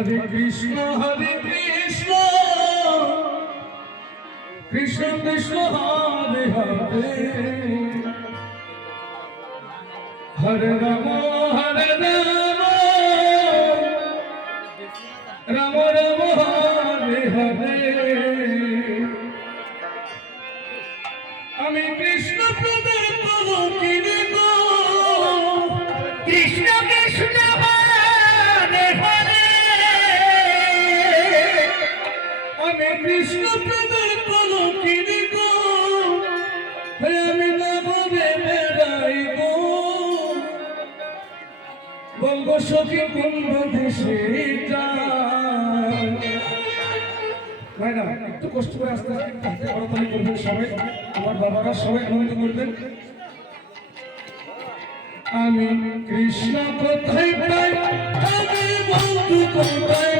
হরে কৃষ্ণ কৃষ্ণ কৃষ্ণ হরে হরে হরে রাম রাম রাম হরে হরে। আমি কৃষ্ণ প্রদের কলঙ্কিনী গো, কৃষ্ণ কৃষ্ণ হরে হরে। আমি কৃষ্ণ প্রদের কলঙ্কিনী গো, আমি না বলে বেড়াই গো বঙ্গ সখী কুম্ভ দেশে যায়। ভাই না একটু কষ্ট করে আস্তে আস্তে করবেন সবাই, আমার বাবারা সবাই আনন্দ করবেন। আমি কৃষ্ণ কোথায় পাই, আমি বন্ধু কোথায় পাই,